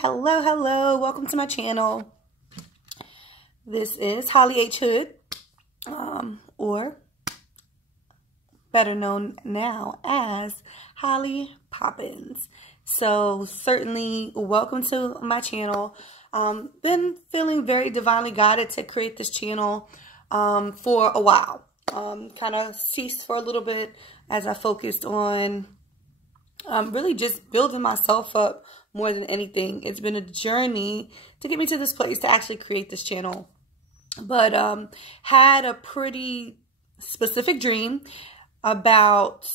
Hello. Welcome to my channel. This is Holly H. Hood, or better known now as Holly Poppins. So certainly welcome to my channel. Been feeling very divinely guided to create this channel for a while. Kind of ceased for a little bit as I focused on really just building myself up more than anything. It's been a journey to get me to this place to actually create this channel. But had a pretty specific dream about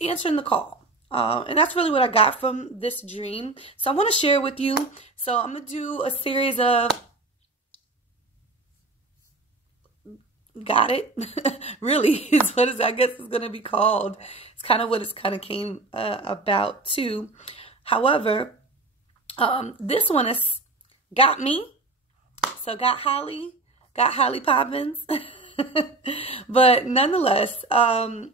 answering the call. And that's really what I got from this dream. So I want to share with you. So I'm going to do a series of got it really is what I guess is going to be called. It's kind of what it's kind of came about too. However, this one is got me. So got Holly Poppins. But nonetheless, kind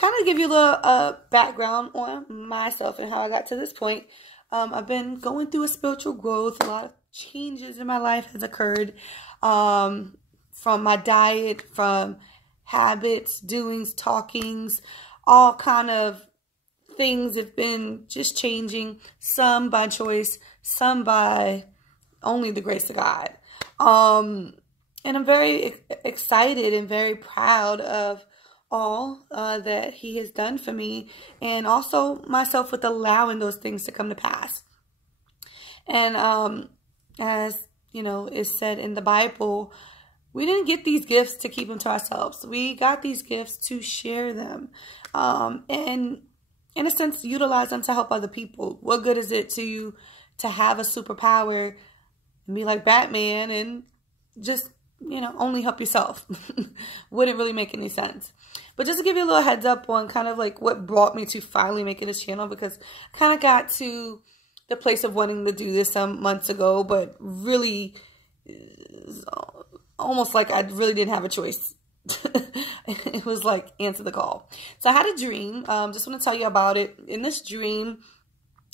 of give you a little background on myself and how I got to this point. I've been going through a spiritual growth. A lot of changes in my life has occurred. From my diet, from habits, doings, talkings, all kind of things have been just changing. Some by choice, some by only the grace of God. And I'm very excited and very proud of all that He has done for me, and also myself with allowing those things to come to pass. And as you know, is said in the Bible, we didn't get these gifts to keep them to ourselves. We got these gifts to share them. And in a sense, utilize them to help other people. What good is it to have a superpower and be like Batman and just, you know, only help yourself? Wouldn't really make any sense. But just to give you a little heads up on kind of like what brought me to finally making this channel, because I kind of got to the place of wanting to do this some months ago, but really almost like I really didn't have a choice. It was like, answer the call. So I had a dream. Just want to tell you about it. In this dream,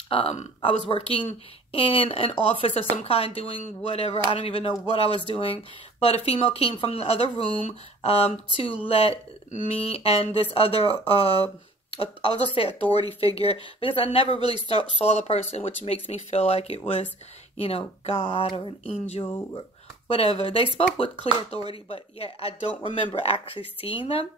I was working in an office of some kind doing whatever. I don't even know what I was doing. But a female came from the other room to let me and this other, I'll just say authority figure, because I never really saw the person, which makes me feel like it was, you know, God or an angel or whatever. They spoke with clear authority, but yet I don't remember actually seeing them.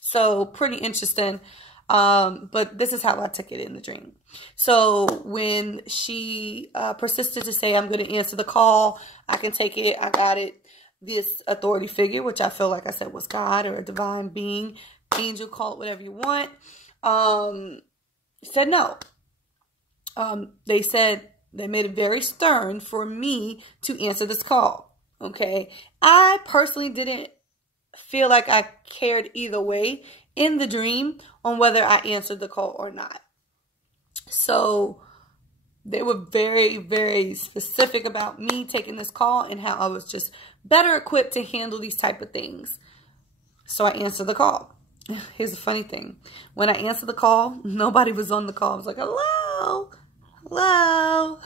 So pretty interesting. But this is how I took it in the dream. So when she persisted to say, I'm going to answer the call, I can take it, I got it, this authority figure, which I feel like I said was God or a divine being, angel, call it whatever you want, said no. They said they made it very stern for me to answer this call. Okay, I personally didn't feel like I cared either way in the dream on whether I answered the call or not. So they were very, very specific about me taking this call and how I was just better equipped to handle these type of things. So I answered the call. Here's the funny thing. When I answered the call, nobody was on the call. I was like, hello, hello.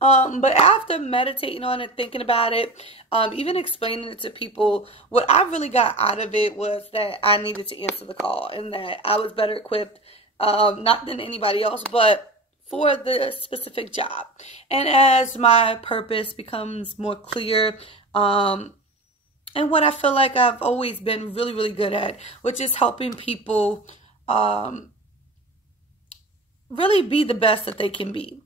But after meditating on it, thinking about it, even explaining it to people, what I really got out of it was that I needed to answer the call and that I was better equipped, not than anybody else, but for the specific job. And as my purpose becomes more clear, and what I feel like I've always been really, really good at, which is helping people really be the best that they can be.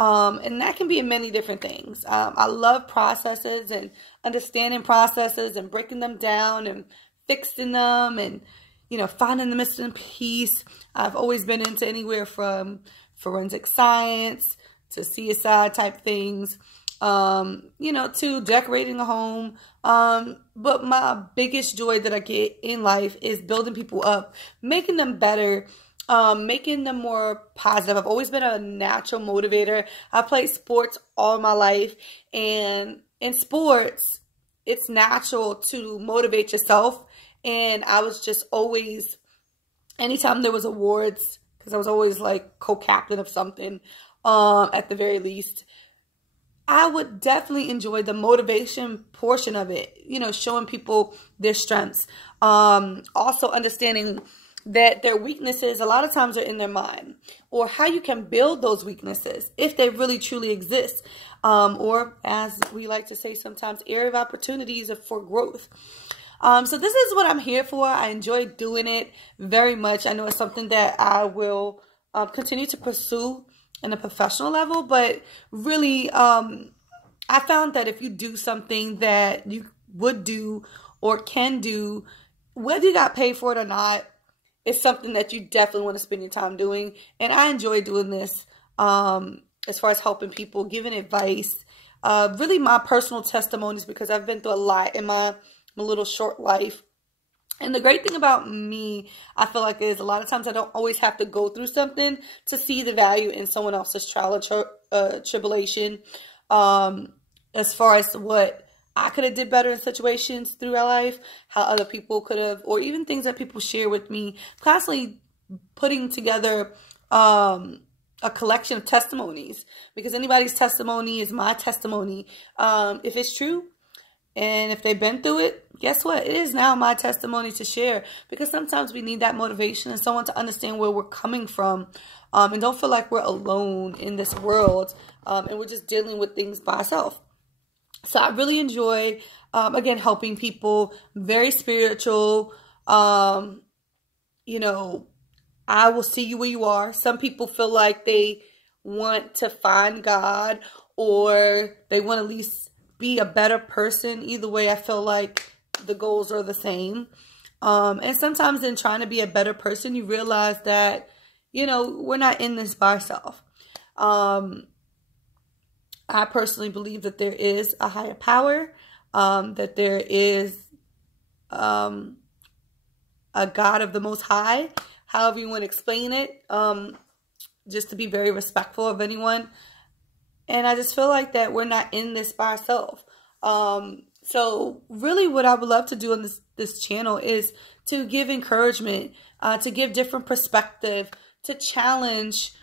And that can be in many different things. I love processes and understanding processes and breaking them down and fixing them and, you know, finding the missing piece. I've always been into anywhere from forensic science to CSI type things, you know, to decorating a home. But my biggest joy that I get in life is building people up, making them better, making them more positive. I've always been a natural motivator. I played sports all my life, and in sports, it's natural to motivate yourself. And I was just always, anytime there was awards, because I was always like co-captain of something, at the very least. I would definitely enjoy the motivation portion of it, showing people their strengths. Also understanding that their weaknesses a lot of times are in their mind, or how you can build those weaknesses if they really truly exist. Or as we like to say sometimes, area of opportunities for growth. So this is what I'm here for. I enjoy doing it very much. I know it's something that I will continue to pursue in a professional level, but really, I found that if you do something that you would do or can do, whether you got paid for it or not, it's something that you definitely want to spend your time doing. And I enjoy doing this as far as helping people, giving advice, really my personal testimonies, because I've been through a lot in my little short life. And the great thing about me, I feel like, is a lot of times I don't always have to go through something to see the value in someone else's trial or tribulation. As far as what I could have did better in situations through our life, how other people could have, or even things that people share with me, constantly putting together a collection of testimonies, because anybody's testimony is my testimony. If it's true, and if they've been through it, guess what? It is now my testimony to share, because sometimes we need that motivation and someone to understand where we're coming from, and don't feel like we're alone in this world, and we're just dealing with things by ourselves. So I really enjoy, again, helping people. Very spiritual. I will see you where you are. Some people feel like they want to find God, or they want to at least be a better person. Either way, I feel like the goals are the same. And sometimes in trying to be a better person, you realize that, we're not in this by ourselves. I personally believe that there is a higher power, that there is a God of the Most High, however you want to explain it, just to be very respectful of anyone. And I just feel like that we're not in this by ourselves. So really what I would love to do on this channel is to give encouragement, to give different perspective, to challenge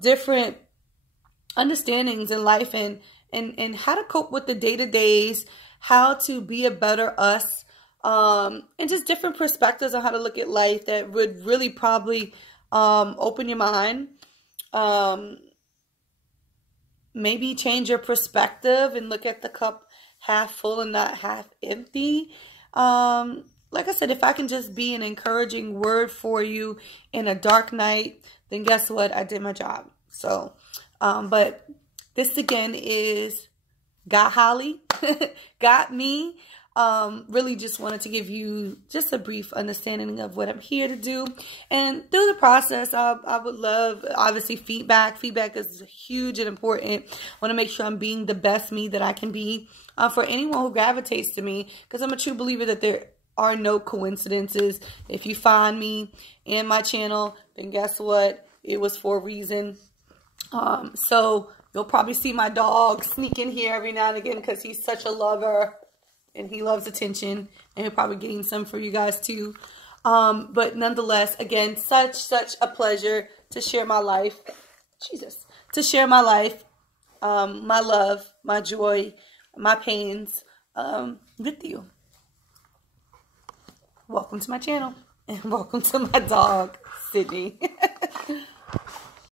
different understandings in life, and how to cope with the day-to-days, how to be a better us, and just different perspectives on how to look at life that would really probably open your mind, maybe change your perspective and look at the cup half full and not half empty. Like I said, if I can just be an encouraging word for you in a dark night, then guess what? I did my job. So, but this again is Got Holly, Got Me. Really just wanted to give you just a brief understanding of what I'm here to do. And through the process, I would love, obviously, feedback. Feedback is huge and important. I want to make sure I'm being the best me that I can be for anyone who gravitates to me, because I'm a true believer that there are no coincidences. If you find me in my channel, then guess what? It was for a reason. So you'll probably see my dog sneak in here every now and again, because he's such a lover and he loves attention, and he'll probably getting some for you guys too. But nonetheless, again, such a pleasure to share my life. To share my life, my love, my joy, my pains with you. Welcome to my channel, and welcome to my dog, Sydney.